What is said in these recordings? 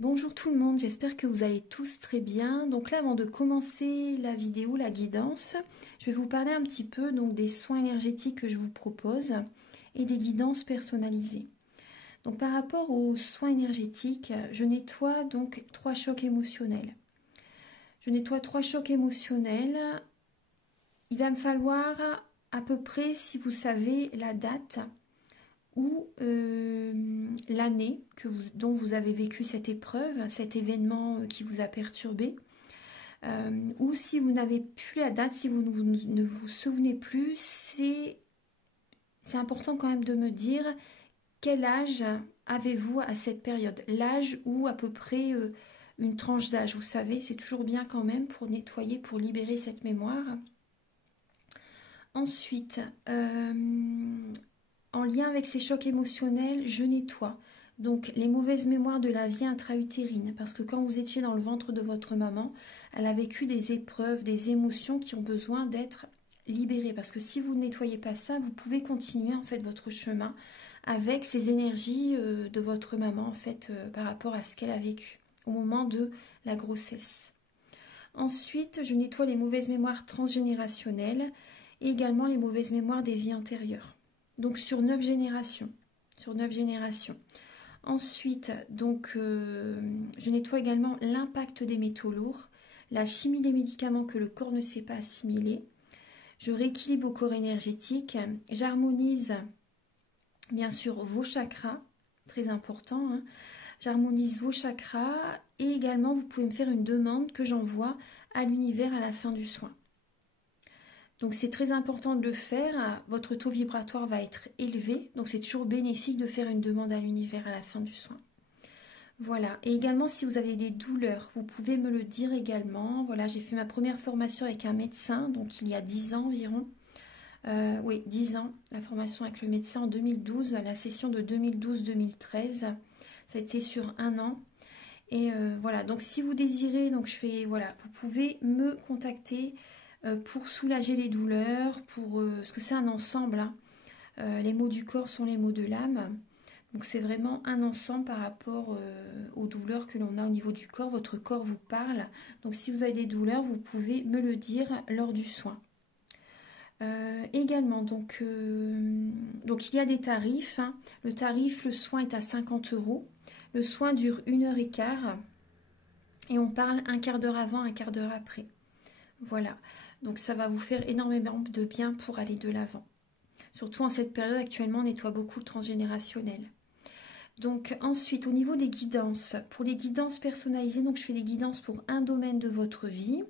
Bonjour tout le monde, j'espère que vous allez tous très bien. Donc là, avant de commencer la vidéo, la guidance, je vais vous parler un petit peu des soins énergétiques que je vous propose et des guidances personnalisées. Donc par rapport aux soins énergétiques, je nettoie donc 3 chocs émotionnels. Je nettoie 3 chocs émotionnels. Il va me falloir à peu près, si vous savez la date, ou l'année dont vous avez vécu cette épreuve, cet événement qui vous a perturbé, ou si vous n'avez plus la date, si vous ne vous souvenez plus, c'est important quand même de me dire quel âge avez-vous à cette période, l'âge ou à peu près une tranche d'âge, vous savez, c'est toujours bien quand même pour nettoyer, pour libérer cette mémoire. Ensuite, en lien avec ces chocs émotionnels, je nettoie donc les mauvaises mémoires de la vie intra-utérine, parce que quand vous étiez dans le ventre de votre maman, elle a vécu des épreuves, des émotions qui ont besoin d'être libérées, parce que si vous ne nettoyez pas ça, vous pouvez continuer en fait votre chemin avec ces énergies de votre maman en fait par rapport à ce qu'elle a vécu au moment de la grossesse. Ensuite, je nettoie les mauvaises mémoires transgénérationnelles et également les mauvaises mémoires des vies antérieures. Donc sur 9 générations. Sur 9 générations. Ensuite, je nettoie également l'impact des métaux lourds, la chimie des médicaments que le corps ne sait pas assimiler. Je rééquilibre vos corps énergétiques. J'harmonise bien sûr vos chakras, très important. Hein. J'harmonise vos chakras et également vous pouvez me faire une demande que j'envoie à l'univers à la fin du soin. Donc c'est très important de le faire, votre taux vibratoire va être élevé, donc c'est toujours bénéfique de faire une demande à l'univers à la fin du soin. Voilà, et également si vous avez des douleurs, vous pouvez me le dire également. Voilà, j'ai fait ma première formation avec un médecin, donc il y a 10 ans environ. Oui, 10 ans, la formation avec le médecin en 2012, la session de 2012-2013, ça a été sur un an. Et voilà, donc si vous désirez, vous pouvez me contacter pour soulager les douleurs, parce que c'est un ensemble. Hein. Les maux du corps sont les maux de l'âme. Donc c'est vraiment un ensemble par rapport aux douleurs que l'on a au niveau du corps. Votre corps vous parle. Donc si vous avez des douleurs, vous pouvez me le dire lors du soin. Également, donc il y a des tarifs. Hein. Le tarif, le soin est à 50 €. Le soin dure 1h15 et on parle un quart d'heure avant, un quart d'heure après. Voilà, donc ça va vous faire énormément de bien pour aller de l'avant. Surtout en cette période, actuellement, on nettoie beaucoup le transgénérationnel. Donc ensuite, au niveau des guidances, pour les guidances personnalisées, donc je fais des guidances pour un domaine de votre vie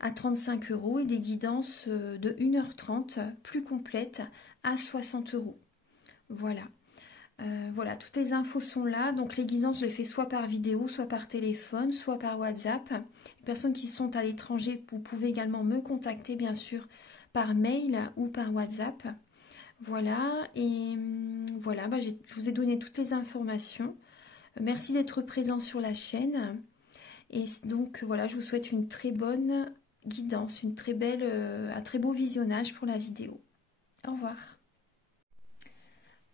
à 35 € et des guidances de 1h30 plus complètes à 60 €. Voilà. Voilà, toutes les infos sont là. Donc les guidances, je les fais soit par vidéo, soit par téléphone, soit par WhatsApp. Les personnes qui sont à l'étranger, vous pouvez également me contacter, bien sûr, par mail ou par WhatsApp. Voilà, et voilà, je vous ai donné toutes les informations. Merci d'être présent sur la chaîne. Et donc voilà, je vous souhaite une très bonne guidance, un très beau visionnage pour la vidéo. Au revoir.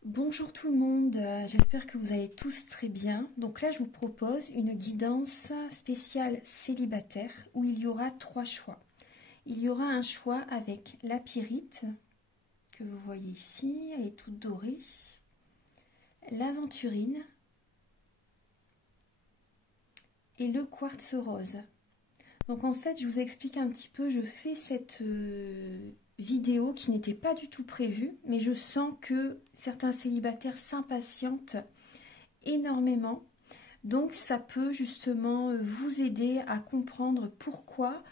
Bonjour tout le monde, j'espère que vous allez tous très bien. Donc là, je vous propose une guidance spéciale célibataire où il y aura 3 choix. Il y aura un choix avec la pyrite, que vous voyez ici, elle est toute dorée, l'aventurine et le quartz rose. Donc en fait, je vous explique un petit peu, je fais cette vidéo qui n'était pas du tout prévue, mais je sens que certains célibataires s'impatientent énormément. Donc ça peut justement vous aider à comprendre pourquoi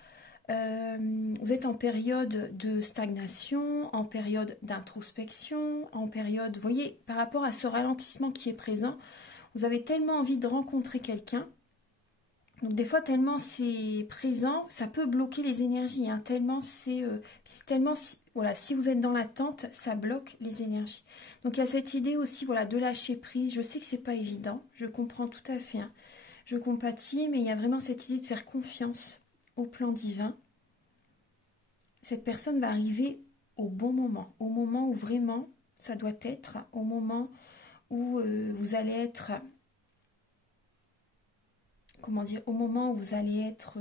vous êtes en période de stagnation, en période d'introspection, en période, vous voyez, par rapport à ce ralentissement qui est présent, vous avez tellement envie de rencontrer quelqu'un. Donc des fois, tellement c'est présent, ça peut bloquer les énergies. Hein, voilà, si vous êtes dans l'attente, ça bloque les énergies. Donc il y a cette idée aussi, voilà, de lâcher prise. Je sais que c'est pas évident, je comprends tout à fait. Hein. Je compatis, mais il y a vraiment cette idée de faire confiance au plan divin. Cette personne va arriver au moment où vraiment ça doit être, au moment où vous allez être comment dire, au moment où vous allez être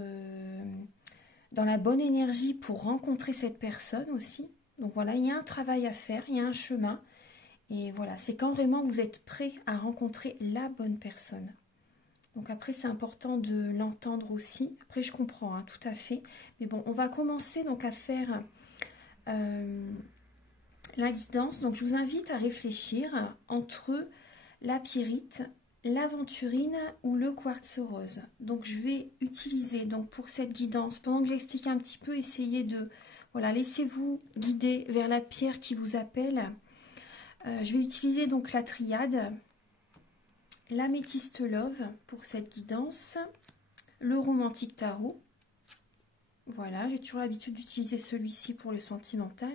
dans la bonne énergie pour rencontrer cette personne aussi. Donc voilà, il y a un travail à faire, il y a un chemin. Et voilà, c'est quand vraiment vous êtes prêt à rencontrer la bonne personne. Donc après, c'est important de l'entendre aussi. Après, je comprends, hein, tout à fait. Mais bon, on va commencer donc à faire la guidance. Donc je vous invite à réfléchir entre la pyrite, l'aventurine ou le quartz rose. Donc je vais utiliser donc pour cette guidance, pendant que j'explique un petit peu, essayez de, voilà, laissez-vous guider vers la pierre qui vous appelle. Je vais utiliser donc la triade, l'améthyste love pour cette guidance, le romantique tarot. Voilà, j'ai toujours l'habitude d'utiliser celui-ci pour le sentimental.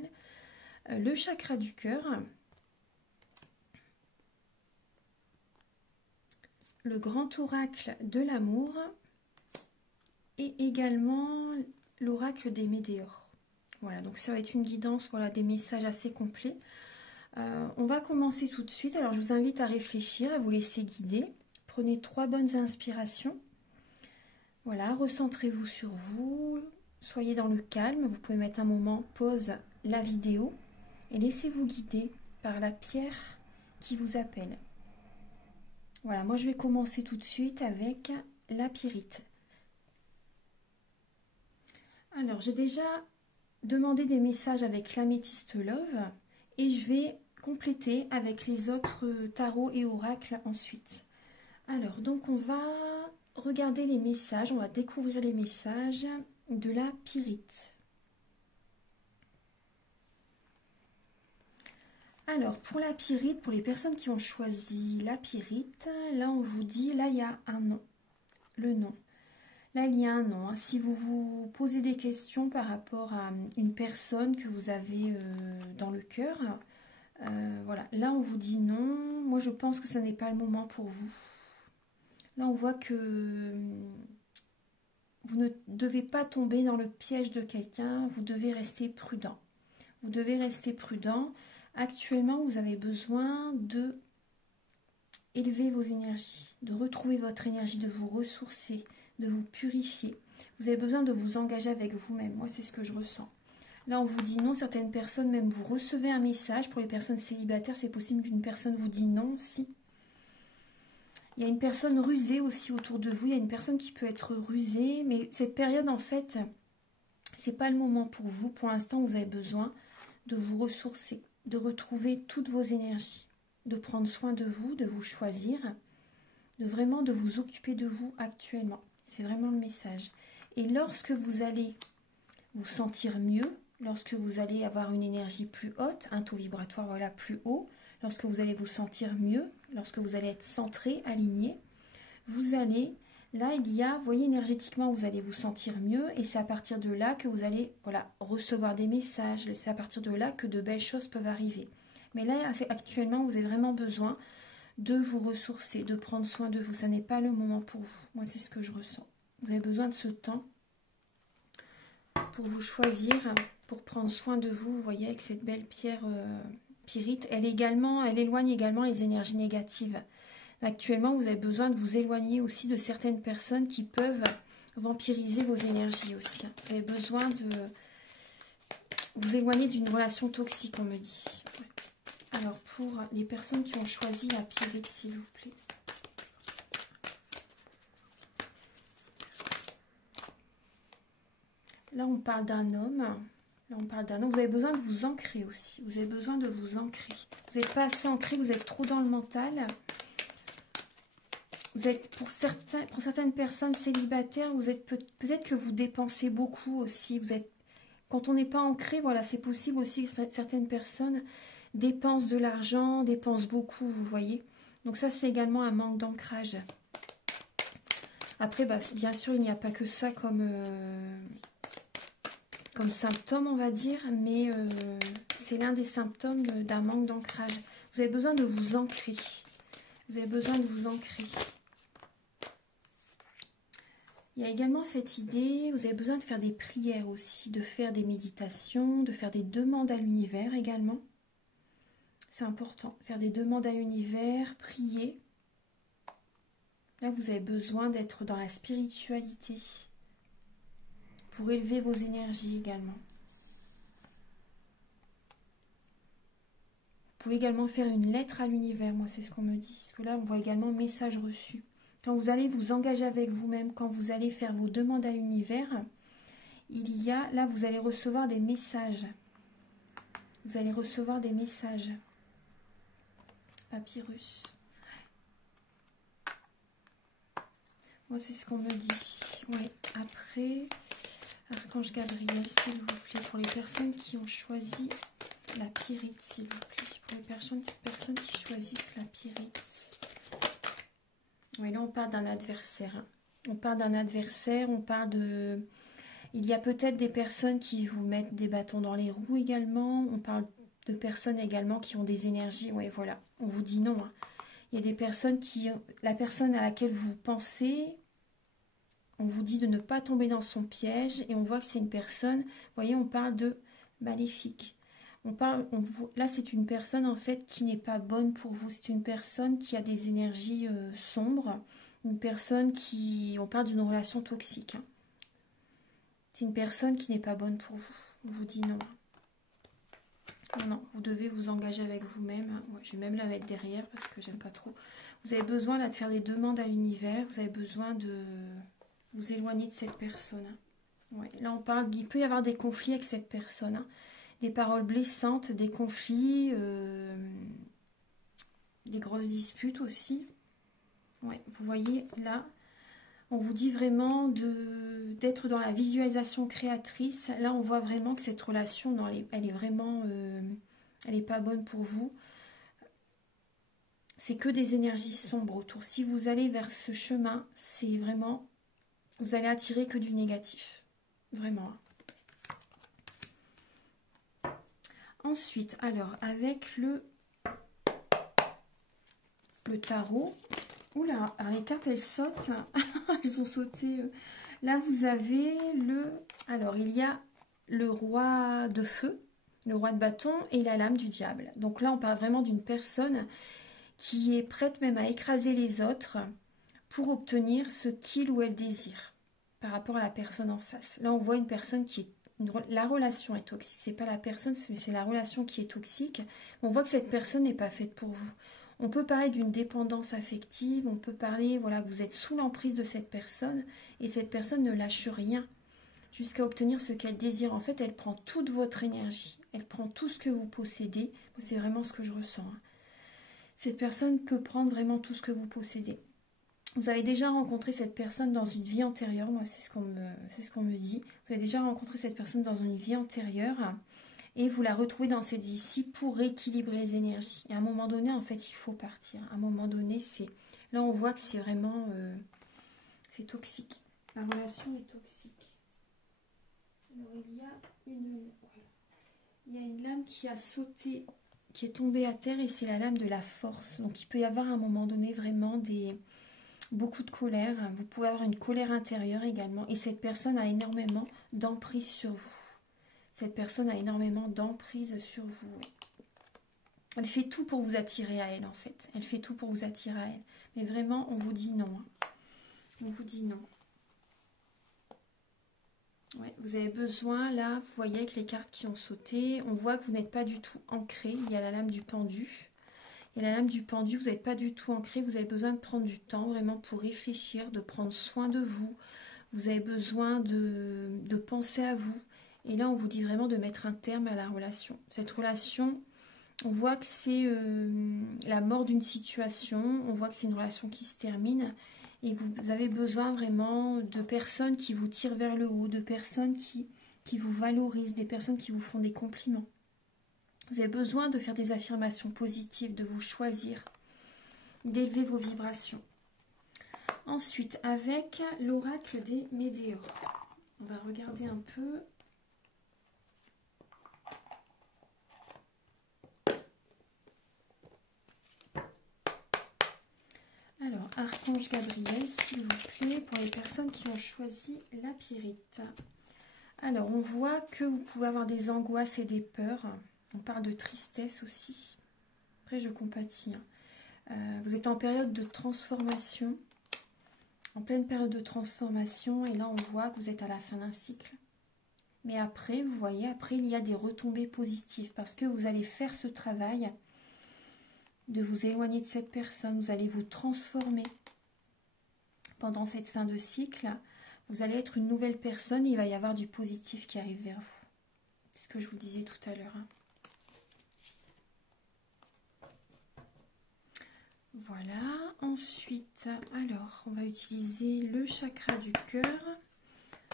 Le chakra du cœur, le grand oracle de l'amour et également l'oracle des météores. Voilà, donc ça va être une guidance, voilà, des messages assez complets. On va commencer tout de suite. Alors je vous invite à réfléchir, à vous laisser guider. Prenez 3 bonnes inspirations. Voilà, recentrez-vous sur vous, soyez dans le calme. Vous pouvez mettre un moment, pause la vidéo et laissez-vous guider par la pierre qui vous appelle. Voilà, moi je vais commencer tout de suite avec la pyrite. Alors j'ai déjà demandé des messages avec l'améthyste love et je vais compléter avec les autres tarots et oracles ensuite. Alors donc on va regarder les messages, on va découvrir les messages de la pyrite. Alors, pour la pyrite, pour les personnes qui ont choisi la pyrite, là, on vous dit, là, il y a un nom, le nom. Là, il y a un nom. Hein. Si vous vous posez des questions par rapport à une personne que vous avez dans le cœur, voilà, là, on vous dit non. Moi, je pense que ce n'est pas le moment pour vous. Là, on voit que vous ne devez pas tomber dans le piège de quelqu'un. Vous devez rester prudent. Vous devez rester prudent. Actuellement, vous avez besoin de élever vos énergies, de retrouver votre énergie, de vous ressourcer, de vous purifier. Vous avez besoin de vous engager avec vous-même. Moi, c'est ce que je ressens. Là, on vous dit non. Certaines personnes, même vous recevez un message. Pour les personnes célibataires, c'est possible qu'une personne vous dit non aussi. Il y a une personne rusée aussi autour de vous. Il y a une personne qui peut être rusée. Mais cette période, en fait, c'est pas le moment pour vous. Pour l'instant, vous avez besoin de vous ressourcer, de retrouver toutes vos énergies, de prendre soin de vous choisir, de vous occuper de vous actuellement. C'est vraiment le message. Et lorsque vous allez vous sentir mieux, lorsque vous allez avoir une énergie plus haute, un taux vibratoire voilà, plus haut, lorsque vous allez vous sentir mieux, lorsque vous allez être centré, aligné, vous allez, là il y a, vous voyez énergétiquement vous allez vous sentir mieux et c'est à partir de là que vous allez voilà, recevoir des messages, c'est à partir de là que de belles choses peuvent arriver. Mais là actuellement vous avez vraiment besoin de vous ressourcer, de prendre soin de vous, ça n'est pas le moment pour vous, moi c'est ce que je ressens. Vous avez besoin de ce temps pour vous choisir, pour prendre soin de vous, vous voyez avec cette belle pierre pyrite, elle éloigne également les énergies négatives. Actuellement, vous avez besoin de vous éloigner aussi de certaines personnes qui peuvent vampiriser vos énergies aussi. Vous avez besoin de vous éloigner d'une relation toxique, on me dit. Alors, pour les personnes qui ont choisi la pyrite, s'il vous plaît. Là, on parle d'un homme. Là, on parle d'un homme. Vous avez besoin de vous ancrer aussi. Vous avez besoin de vous ancrer. Vous n'êtes pas assez ancré, vous êtes trop dans le mental. Vous êtes, pour certaines personnes célibataires, vous êtes peut-être que vous dépensez beaucoup aussi. Quand on n'est pas ancré, voilà, c'est possible aussi que certaines personnes dépensent de l'argent, dépensent beaucoup, vous voyez. Donc ça, c'est également un manque d'ancrage. Après, bah, bien sûr, il n'y a pas que ça comme symptôme, on va dire, mais c'est l'un des symptômes d'un manque d'ancrage. Vous avez besoin de vous ancrer. Vous avez besoin de vous ancrer. Il y a également cette idée, vous avez besoin de faire des prières aussi, de faire des méditations, de faire des demandes à l'univers également. C'est important, faire des demandes à l'univers, prier. Là, vous avez besoin d'être dans la spiritualité pour élever vos énergies également. Vous pouvez également faire une lettre à l'univers, moi c'est ce qu'on me dit. Parce que là, on voit également message reçu. Quand vous allez vous engager avec vous-même, quand vous allez faire vos demandes à l'univers, il y a, là, vous allez recevoir des messages. Vous allez recevoir des messages. Papyrus. Moi, c'est ce qu'on me dit. Oui, après, Archange Gabriel, s'il vous plaît, pour les personnes qui ont choisi la pyrite, s'il vous plaît. Pour les personnes qui choisissent la pyrite. Oui, là, on parle d'un adversaire. Hein. On parle d'un adversaire, on parle de... Il y a peut-être des personnes qui vous mettent des bâtons dans les roues également. On parle de personnes également qui ont des énergies. Oui, voilà, on vous dit non. Hein. Il y a des personnes qui... La personne à laquelle vous pensez, on vous dit de ne pas tomber dans son piège. Et on voit que c'est une personne... Vous voyez, on parle de maléfique. Là, c'est une personne en fait qui n'est pas bonne pour vous. C'est une personne qui a des énergies sombres. Une personne qui... On parle d'une relation toxique. Hein. C'est une personne qui n'est pas bonne pour vous. On vous dit non. Non, vous devez vous engager avec vous-même. Ouais, je vais même la mettre derrière parce que j'aime pas trop. Vous avez besoin là de faire des demandes à l'univers. Vous avez besoin de vous éloigner de cette personne. Ouais, là, on parle... Il peut y avoir des conflits avec cette personne. Hein. Des paroles blessantes, des conflits, des grosses disputes aussi. Ouais, vous voyez, là, on vous dit vraiment d'être dans la visualisation créatrice. Là, on voit vraiment que cette relation, non, elle est vraiment... elle n'est pas bonne pour vous. C'est que des énergies sombres autour. Si vous allez vers ce chemin, c'est vraiment... Vous allez attirer que du négatif. Vraiment. Ensuite, alors, avec le tarot. Oula, alors les cartes, elles sautent. Elles ont sauté. Là, vous avez le... Alors, il y a le roi de feu, le roi de bâton et la lame du diable. Donc là, on parle vraiment d'une personne qui est prête même à écraser les autres pour obtenir ce qu'il ou elle désire par rapport à la personne en face. Là, on voit une personne qui est... La relation est toxique. C'est pas la personne, c'est la relation qui est toxique. On voit que cette personne n'est pas faite pour vous. On peut parler d'une dépendance affective, on peut parler, voilà, que vous êtes sous l'emprise de cette personne et cette personne ne lâche rien jusqu'à obtenir ce qu'elle désire. En fait, elle prend toute votre énergie, elle prend tout ce que vous possédez. C'est vraiment ce que je ressens. Hein. Cette personne peut prendre vraiment tout ce que vous possédez. Vous avez déjà rencontré cette personne dans une vie antérieure, moi c'est ce qu'on me dit. Vous avez déjà rencontré cette personne dans une vie antérieure et vous la retrouvez dans cette vie-ci pour rééquilibrer les énergies. Et à un moment donné, en fait, il faut partir. À un moment donné, c'est... Là, on voit que c'est vraiment... c'est toxique. La relation est toxique. Alors, il y a une lame qui a sauté, qui est tombée à terre et c'est la lame de la force. Donc, il peut y avoir à un moment donné vraiment beaucoup de colère. Vous pouvez avoir une colère intérieure également. Et cette personne a énormément d'emprise sur vous. Cette personne a énormément d'emprise sur vous. Oui. Elle fait tout pour vous attirer à elle, en fait. Elle fait tout pour vous attirer à elle. Mais vraiment, on vous dit non. Hein. On vous dit non. Ouais, vous avez besoin, là, vous voyez avec les cartes qui ont sauté, on voit que vous n'êtes pas du tout ancré. Il y a la lame du pendu. Il y a la lame du pendu, vous n'êtes pas du tout ancré. Vous avez besoin de prendre du temps, vraiment, pour réfléchir, de prendre soin de vous. Vous avez besoin de penser à vous. Et là, on vous dit vraiment de mettre un terme à la relation. Cette relation, on voit que c'est la mort d'une situation. On voit que c'est une relation qui se termine. Et vous avez besoin vraiment de personnes qui vous tirent vers le haut, de personnes qui vous valorisent, des personnes qui vous font des compliments. Vous avez besoin de faire des affirmations positives, de vous choisir, d'élever vos vibrations. Ensuite, avec l'oracle des météores, on va regarder un peu... Alors, Archange Gabriel, s'il vous plaît, pour les personnes qui ont choisi la pyrite. Alors, on voit que vous pouvez avoir des angoisses et des peurs. On parle de tristesse aussi. Après, je compatis. Vous êtes en période de transformation. en pleine période de transformation. Et là, on voit que vous êtes à la fin d'un cycle. Mais après, vous voyez, après, il y a des retombées positives parce que vous allez faire ce travail de vous éloigner de cette personne. Vous allez vous transformer pendant cette fin de cycle. Vous allez être une nouvelle personne et il va y avoir du positif qui arrive vers vous. C'est ce que je vous disais tout à l'heure. Voilà. Ensuite, alors, on va utiliser le chakra du cœur.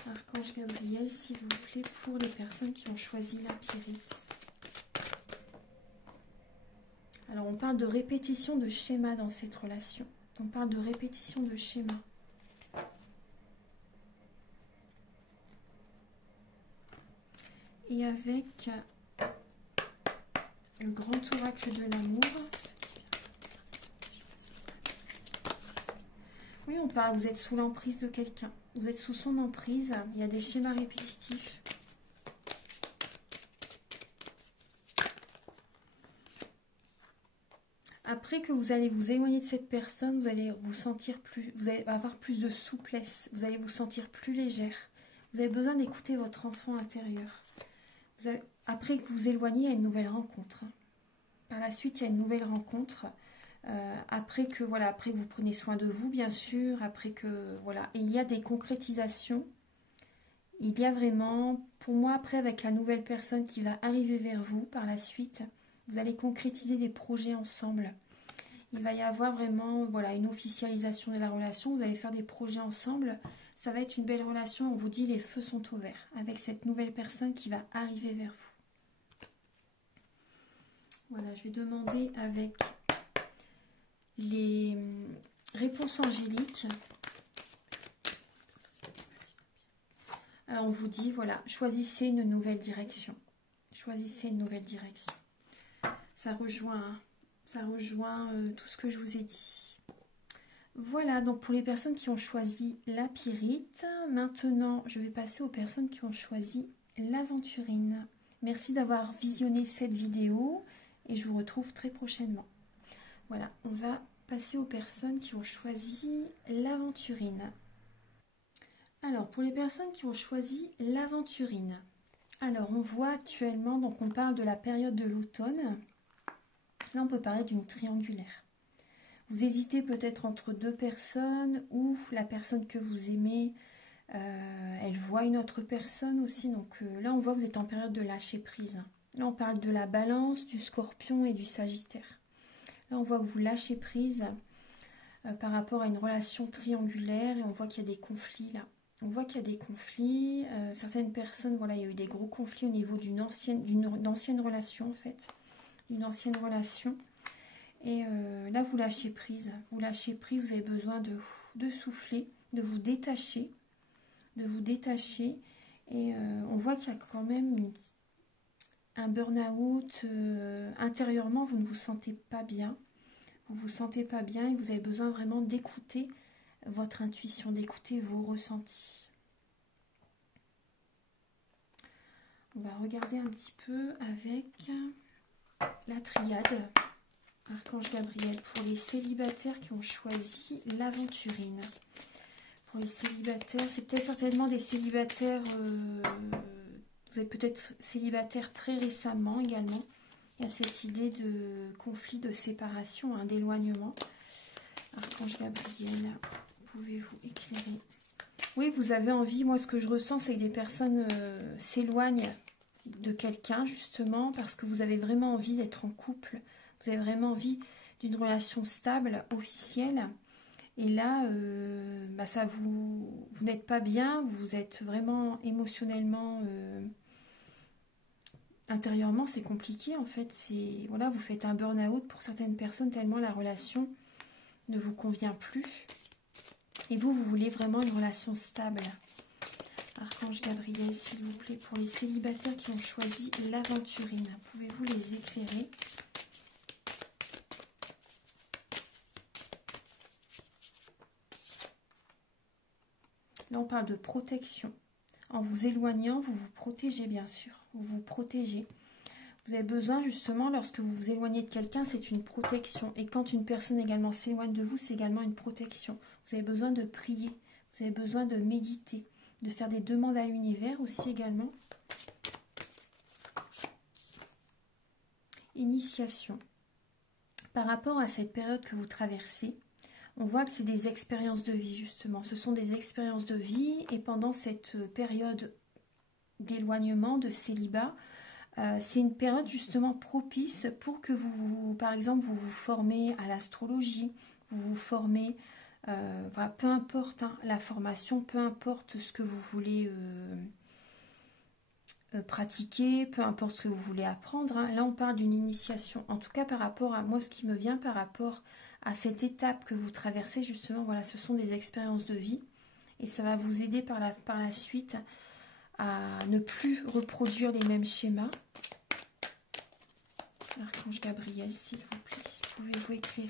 Archange Gabriel, s'il vous plaît, pour les personnes qui ont choisi la pyrite. Alors, on parle de répétition de schéma dans cette relation. On parle de répétition de schéma. Et avec le grand oracle de l'amour. Oui, on parle, vous êtes sous l'emprise de quelqu'un. Vous êtes sous son emprise. Il y a des schémas répétitifs. Après que vous allez vous éloigner de cette personne, vous allez vous sentir plus, vous allez avoir plus de souplesse. Vous allez vous sentir plus légère. Vous avez besoin d'écouter votre enfant intérieur. Après que vous vous éloignez, il y a une nouvelle rencontre. Par la suite, il y a une nouvelle rencontre. Après que vous prenez soin de vous, bien sûr. Après que voilà, et il y a des concrétisations. Il y a vraiment, pour moi, après avec la nouvelle personne qui va arriver vers vous par la suite, vous allez concrétiser des projets ensemble. Il va y avoir vraiment, voilà, une officialisation de la relation. Vous allez faire des projets ensemble. Ça va être une belle relation. On vous dit les feux sont au vert avec cette nouvelle personne qui va arriver vers vous. Voilà, je vais demander avec les réponses angéliques. Alors on vous dit, voilà, choisissez une nouvelle direction. Choisissez une nouvelle direction. Ça rejoint tout ce que je vous ai dit. Voilà, donc pour les personnes qui ont choisi la pyrite, maintenant je vais passer aux personnes qui ont choisi l'aventurine. Merci d'avoir visionné cette vidéo et je vous retrouve très prochainement. Voilà, on va passer aux personnes qui ont choisi l'aventurine. Alors, pour les personnes qui ont choisi l'aventurine, alors on voit actuellement, donc on parle de la période de l'automne. Là, on peut parler d'une triangulaire. Vous hésitez peut-être entre deux personnes ou la personne que vous aimez, elle voit une autre personne aussi. Donc là, on voit que vous êtes en période de lâcher prise. Là, on parle de la balance, du scorpion et du sagittaire. Là, on voit que vous lâchez prise par rapport à une relation triangulaire et on voit qu'il y a des conflits là. On voit qu'il y a des conflits. Certaines personnes, voilà, il y a eu des gros conflits au niveau d'une ancienne relation en fait. Une ancienne relation. Et là, vous lâchez prise. Vous lâchez prise, vous avez besoin de souffler, de vous détacher. Et on voit qu'il y a quand même un burn-out. Intérieurement, vous ne vous sentez pas bien. Vous ne vous sentez pas bien et vous avez besoin vraiment d'écouter votre intuition, d'écouter vos ressentis. On va regarder un petit peu avec la triade. Archange Gabriel, pour les célibataires qui ont choisi l'aventurine. Pour les célibataires, c'est peut-être certainement des célibataires, vous êtes peut-être célibataire très récemment également. Il y a cette idée de conflit, de séparation, hein, d'éloignement. Archange Gabriel, pouvez-vous éclairer? Oui, vous avez envie, moi ce que je ressens, c'est que des personnes s'éloignent de quelqu'un justement parce que vous avez vraiment envie d'être en couple. Vous avez vraiment envie d'une relation stable, officielle. Et là, vous n'êtes pas bien, vous êtes vraiment émotionnellement, intérieurement, c'est compliqué en fait. Voilà, vous faites un burn-out pour certaines personnes tellement la relation ne vous convient plus. Et vous voulez vraiment une relation stable. Archange Gabriel, s'il vous plaît, pour les célibataires qui ont choisi l'aventurine, pouvez-vous les éclairer ? Là, on parle de protection. En vous éloignant, vous vous protégez, bien sûr. Vous vous protégez. Vous avez besoin justement, lorsque vous vous éloignez de quelqu'un, c'est une protection. Et quand une personne également s'éloigne de vous, c'est également une protection. Vous avez besoin de prier, vous avez besoin de méditer, de faire des demandes à l'univers aussi également. Initiation. Par rapport à cette période que vous traversez, on voit que c'est des expériences de vie justement. Ce sont des expériences de vie et pendant cette période d'éloignement, de célibat, c'est une période justement propice pour que vous, par exemple, vous vous formez à l'astrologie, vous vous formez, voilà, peu importe hein, la formation, peu importe ce que vous voulez pratiquer, peu importe ce que vous voulez apprendre. Hein. Là, on parle d'une initiation. En tout cas, par rapport à moi, ce qui me vient par rapport à cette étape que vous traversez, justement, voilà, ce sont des expériences de vie et ça va vous aider par la suite à ne plus reproduire les mêmes schémas. Archange Gabriel, s'il vous plaît, pouvez-vous éclairer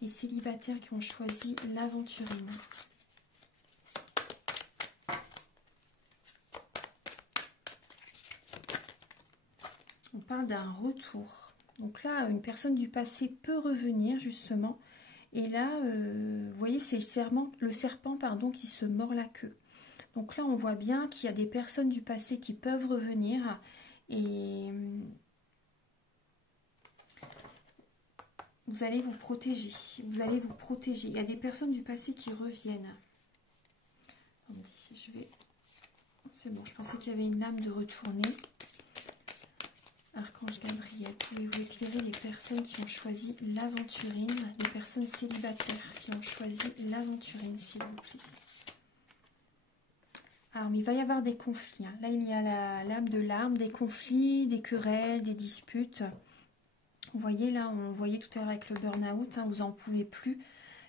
les célibataires qui ont choisi l'aventurine? On parle d'un retour. Donc là, une personne du passé peut revenir, justement. Et là, vous voyez, c'est le serpent pardon, qui se mord la queue. Donc là, on voit bien qu'il y a des personnes du passé qui peuvent revenir. Et vous allez vous protéger. Vous allez vous protéger. Il y a des personnes du passé qui reviennent. Attendez, je vais... C'est bon, je pensais qu'il y avait une lame de retourner. Archange Gabriel, pouvez-vous éclairer les personnes qui ont choisi l'aventurine, les personnes célibataires qui ont choisi l'aventurine, s'il vous plaît? Alors, mais il va y avoir des conflits. Hein. Là, il y a la lame de l'arme, des conflits, des querelles, des disputes. Vous voyez, là, on voyait tout à l'heure avec le burn-out, hein, vous n'en pouvez plus.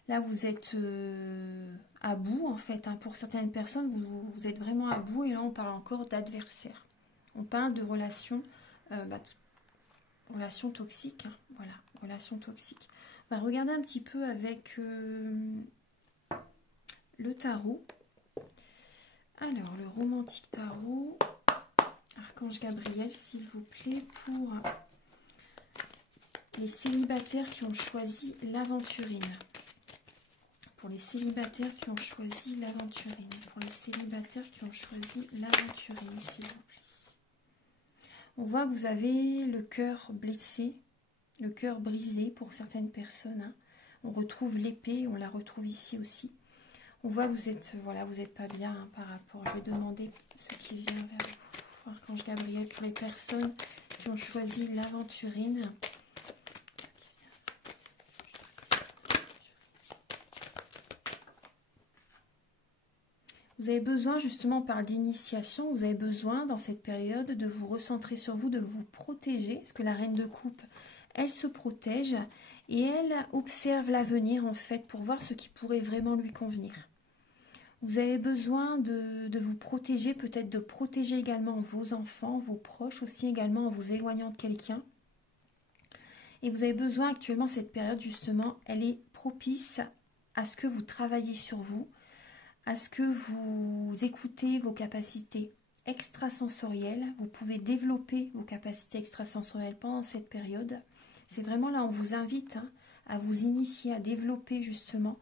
Là, vous êtes à bout, en fait. Hein. Pour certaines personnes, vous êtes vraiment à bout. Et là, on parle encore d'adversaire. On parle de relations... relation toxique, hein, voilà, relation toxique. On va regarder un petit peu avec le tarot. Alors, le romantique tarot, Archange Gabriel, s'il vous plaît, pour les célibataires qui ont choisi l'aventurine. Pour les célibataires qui ont choisi l'aventurine. Pour les célibataires qui ont choisi l'aventurine, s'il vous plaît. On voit que vous avez le cœur blessé, le cœur brisé pour certaines personnes. Hein. On retrouve l'épée, on la retrouve ici aussi. On voit que vous êtes, voilà, vous n'êtes pas bien hein, par rapport. Je vais demander ce qui vient vers vous. Archange Gabriel, pour les personnes qui ont choisi l'aventurine. Vous avez besoin, justement, par l'initiation, vous avez besoin, dans cette période, de vous recentrer sur vous, de vous protéger. Parce que la reine de coupe, elle se protège et elle observe l'avenir, en fait, pour voir ce qui pourrait vraiment lui convenir. Vous avez besoin de vous protéger, peut-être de protéger également vos enfants, vos proches aussi, également en vous éloignant de quelqu'un. Et vous avez besoin, actuellement, cette période, justement, elle est propice à ce que vous travaillez sur vous, à ce que vous écoutez vos capacités extrasensorielles. Vous pouvez développer vos capacités extrasensorielles pendant cette période. C'est vraiment là, on vous invite hein, à vous initier, à développer justement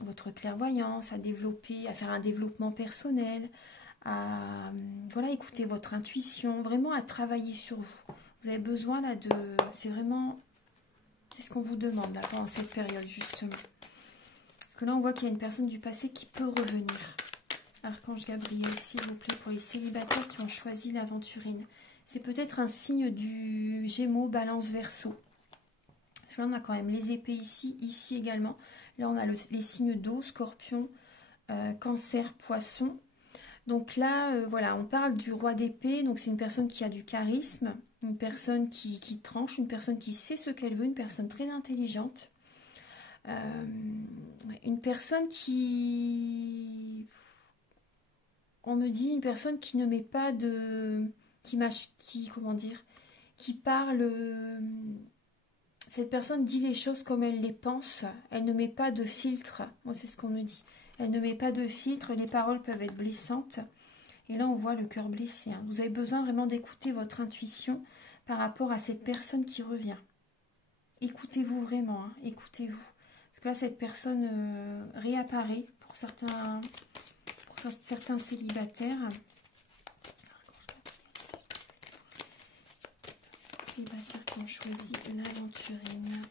votre clairvoyance, à développer, à faire un développement personnel, à voilà, écouter votre intuition, vraiment à travailler sur vous. Vous avez besoin là de... C'est vraiment... C'est ce qu'on vous demande là pendant cette période justement. Parce que là, on voit qu'il y a une personne du passé qui peut revenir. Archange Gabriel, s'il vous plaît, pour les célibataires qui ont choisi l'aventurine. C'est peut-être un signe du Gémeaux, Balance, Verseau. Parce que là, on a quand même les épées ici, ici également. Là, on a les signes d'eau, Scorpion, Cancer, Poisson. Donc là, voilà, on parle du roi d'épée. Donc c'est une personne qui a du charisme, une personne qui tranche, une personne qui sait ce qu'elle veut, une personne très intelligente. Une personne qui... On me dit une personne qui ne met pas de... Comment dire, qui parle... Cette personne dit les choses comme elle les pense. Elle ne met pas de filtre. Moi, c'est ce qu'on me dit. Elle ne met pas de filtre. Les paroles peuvent être blessantes. Et là, on voit le cœur blessé. Hein. Vous avez besoin vraiment d'écouter votre intuition par rapport à cette personne qui revient. Écoutez-vous vraiment, hein, écoutez-vous. Parce que là, cette personne réapparaît pour certains célibataires. Célibataires qui ont choisi l'aventurine.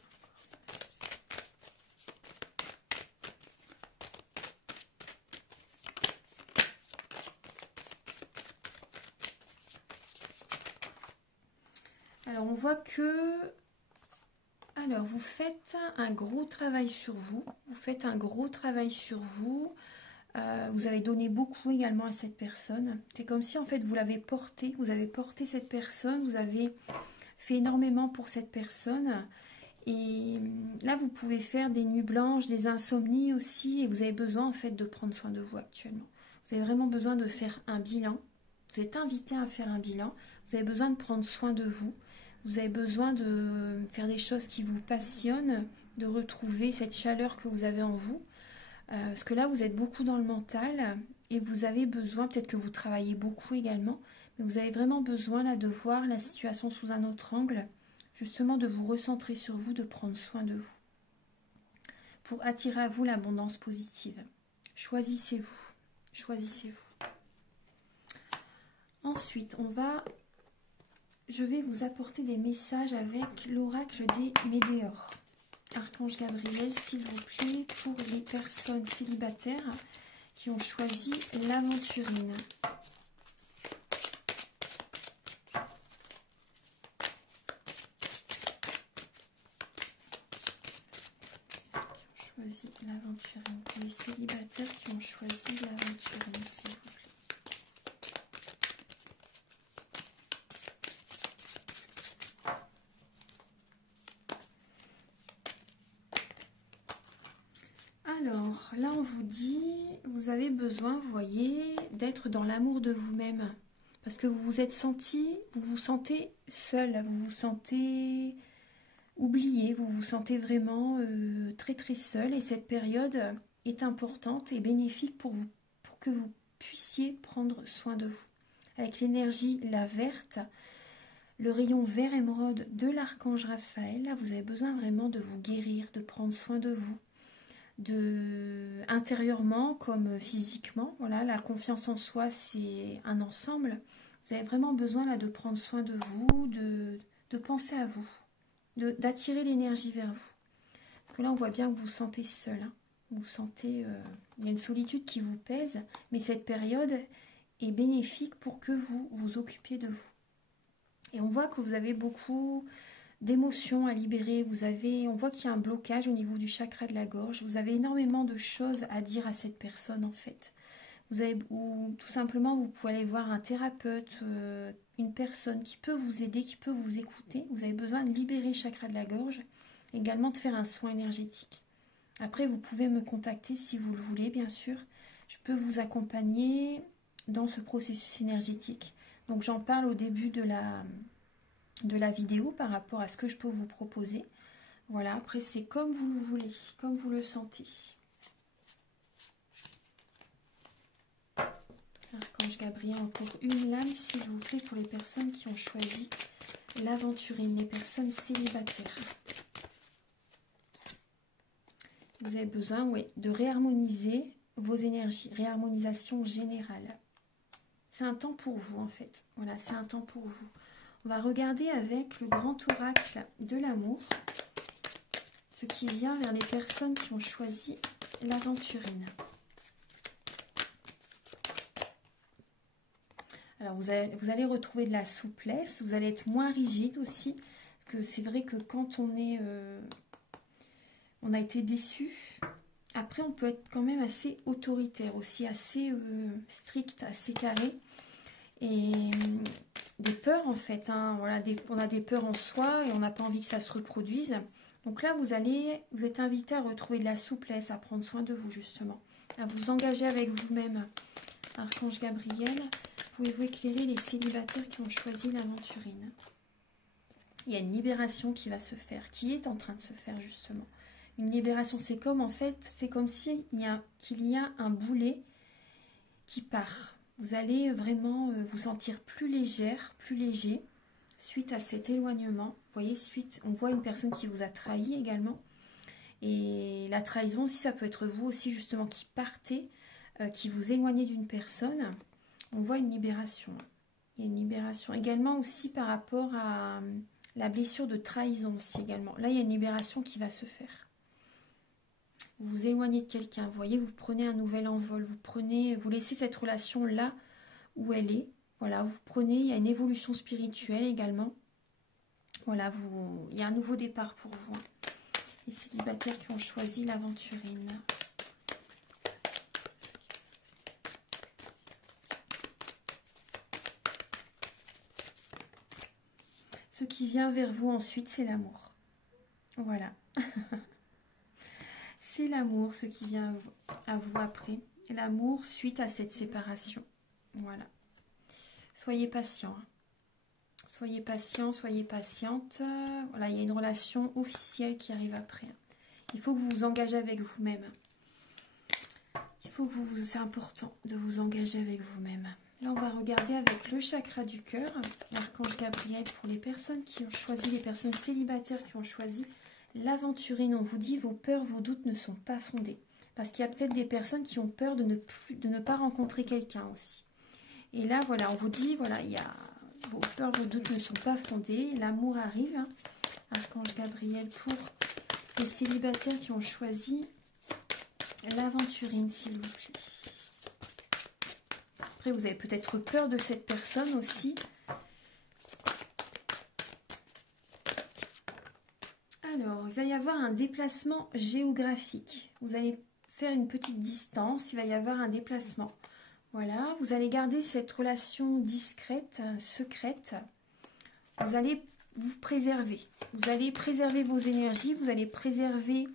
Alors, on voit que... Alors, vous faites un gros travail sur vous. Vous faites un gros travail sur vous. Vous avez donné beaucoup également à cette personne. C'est comme si, en fait, vous l'avez porté. Vous avez porté cette personne. Vous avez fait énormément pour cette personne. Et là, vous pouvez faire des nuits blanches, des insomnies aussi. Et vous avez besoin, en fait, de prendre soin de vous actuellement. Vous avez vraiment besoin de faire un bilan. Vous êtes invité à faire un bilan. Vous avez besoin de prendre soin de vous. Vous avez besoin de faire des choses qui vous passionnent, de retrouver cette chaleur que vous avez en vous. Parce que là, vous êtes beaucoup dans le mental et vous avez besoin, peut-être que vous travaillez beaucoup également, mais vous avez vraiment besoin là de voir la situation sous un autre angle, justement de vous recentrer sur vous, de prendre soin de vous, pour attirer à vous l'abondance positive. Choisissez-vous, choisissez-vous. Ensuite, je vais vous apporter des messages avec l'oracle des Médéors. Archange Gabriel, s'il vous plaît, pour les personnes célibataires qui ont choisi l'aventurine. Choisi l'aventurine. Pour les célibataires qui ont choisi l'aventurine, s'il vous plaît. Alors, là, on vous dit, vous avez besoin, vous voyez, d'être dans l'amour de vous-même. Parce que vous vous sentez seul, vous vous sentez oublié, vous vous sentez vraiment très très seul. Et cette période est importante et bénéfique pour vous, pour que vous puissiez prendre soin de vous. Avec l'énergie, la verte, le rayon vert émeraude de l'archange Raphaël, là, vous avez besoin vraiment de vous guérir, de prendre soin de vous. Intérieurement comme physiquement, voilà, la confiance en soi, c'est un ensemble. Vous avez vraiment besoin là de prendre soin de vous, de penser à vous, d'attirer l'énergie vers vous. Parce que là, on voit bien que vous vous sentez seul. Hein. Vous sentez, il y a une solitude qui vous pèse, mais cette période est bénéfique pour que vous vous occupiez de vous. Et on voit que vous avez beaucoup d'émotions à libérer, on voit qu'il y a un blocage au niveau du chakra de la gorge, vous avez énormément de choses à dire à cette personne en fait. Ou tout simplement vous pouvez aller voir un thérapeute, une personne qui peut vous aider, qui peut vous écouter. Vous avez besoin de libérer le chakra de la gorge, également de faire un soin énergétique. Après vous pouvez me contacter si vous le voulez bien sûr, je peux vous accompagner dans ce processus énergétique. Donc j'en parle au début de la vidéo par rapport à ce que je peux vous proposer. Voilà, après c'est comme vous le voulez, comme vous le sentez. Archange Gabriel, encore une lame s'il vous plaît pour les personnes qui ont choisi l'aventurine, les personnes célibataires. Vous avez besoin, oui, de réharmoniser vos énergies, réharmonisation générale. C'est un temps pour vous en fait, voilà, c'est un temps pour vous. On va regarder avec le grand oracle de l'amour, ce qui vient vers les personnes qui ont choisi l'aventurine. Alors vous allez retrouver de la souplesse, vous allez être moins rigide aussi, parce que c'est vrai que quand on a été déçu, après on peut être quand même assez autoritaire aussi, assez strict, assez carré. Et des peurs en fait, hein, voilà, on a des peurs en soi et on n'a pas envie que ça se reproduise. Donc là, vous êtes invité à retrouver de la souplesse, à prendre soin de vous justement, à vous engager avec vous-même. Archange Gabriel, pouvez-vous éclairer les célibataires qui ont choisi l'aventurine? Il y a une libération qui va se faire, qui est en train de se faire justement. Une libération, c'est comme en fait, c'est comme qu'il y a un boulet qui part. Vous allez vraiment vous sentir plus légère, plus léger suite à cet éloignement. Vous voyez, on voit une personne qui vous a trahi également. Et la trahison aussi, ça peut être vous aussi justement qui partez, qui vous éloignez d'une personne. On voit une libération. Il y a une libération également aussi par rapport à la blessure de trahison aussi également. Là, il y a une libération qui va se faire. Vous vous éloignez de quelqu'un, vous voyez, vous prenez un nouvel envol, vous laissez cette relation là où elle est. Voilà, vous prenez, il y a une évolution spirituelle également. Voilà, il y a un nouveau départ pour vous. Les célibataires qui ont choisi l'aventurine. Ce qui vient vers vous ensuite, c'est l'amour. Voilà. C'est l'amour, ce qui vient à vous après. L'amour suite à cette séparation. Voilà. Soyez patient. Soyez patient, soyez patiente. Voilà, il y a une relation officielle qui arrive après. Il faut que vous vous engagez avec vous-même. C'est important de vous engager avec vous-même. Là, on va regarder avec le chakra du cœur, l'archange Gabriel, pour les personnes qui ont choisi, les personnes célibataires qui ont choisi l'aventurine. On vous dit, vos peurs, vos doutes ne sont pas fondés. Parce qu'il y a peut-être des personnes qui ont peur de ne pas rencontrer quelqu'un aussi. Et là, voilà, on vous dit, voilà, vos peurs, vos doutes ne sont pas fondés. L'amour arrive. Hein. Archange Gabriel pour les célibataires qui ont choisi l'aventurine, s'il vous plaît. Après, vous avez peut-être peur de cette personne aussi. Alors, il va y avoir un déplacement géographique. Vous allez faire une petite distance. Il va y avoir un déplacement. Voilà, vous allez garder cette relation discrète, secrète. Vous allez vous préserver. Vous allez préserver vos énergies. Vous allez préserver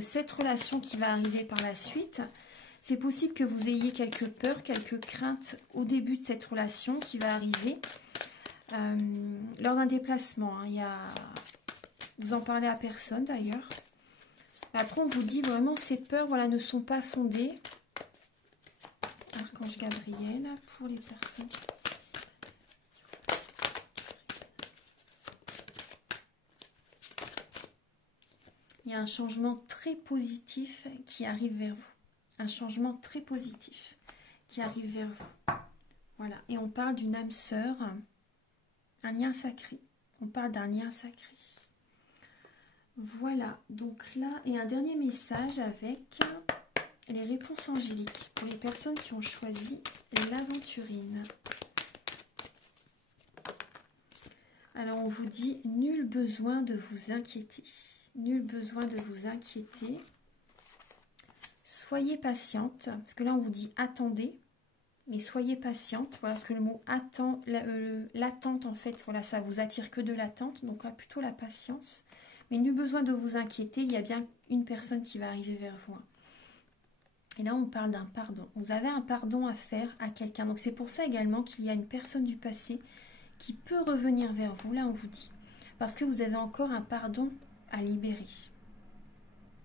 cette relation qui va arriver par la suite. C'est possible que vous ayez quelques peurs, quelques craintes au début de cette relation qui va arriver lors d'un déplacement. Hein, vous en parlez à personne d'ailleurs. Après, on vous dit vraiment ces peurs, voilà, ne sont pas fondées. Archange Gabriel pour les personnes. Il y a un changement très positif qui arrive vers vous. Un changement très positif qui arrive vers vous. Voilà. Et on parle d'une âme sœur, un lien sacré. On parle d'un lien sacré. Voilà. Donc là, et un dernier message avec les réponses angéliques pour les personnes qui ont choisi l'aventurine. Alors on vous dit, nul besoin de vous inquiéter. Nul besoin de vous inquiéter. Soyez patiente, parce que là on vous dit attendez, mais soyez patiente. Voilà, parce que le mot attend, l'attente en fait, voilà, ça vous attire que de l'attente, donc là plutôt la patience. Mais nul besoin de vous inquiéter, il y a bien une personne qui va arriver vers vous. Et là on parle d'un pardon. Vous avez un pardon à faire à quelqu'un, donc c'est pour ça également qu'il y a une personne du passé qui peut revenir vers vous, là on vous dit. Parce que vous avez encore un pardon à libérer.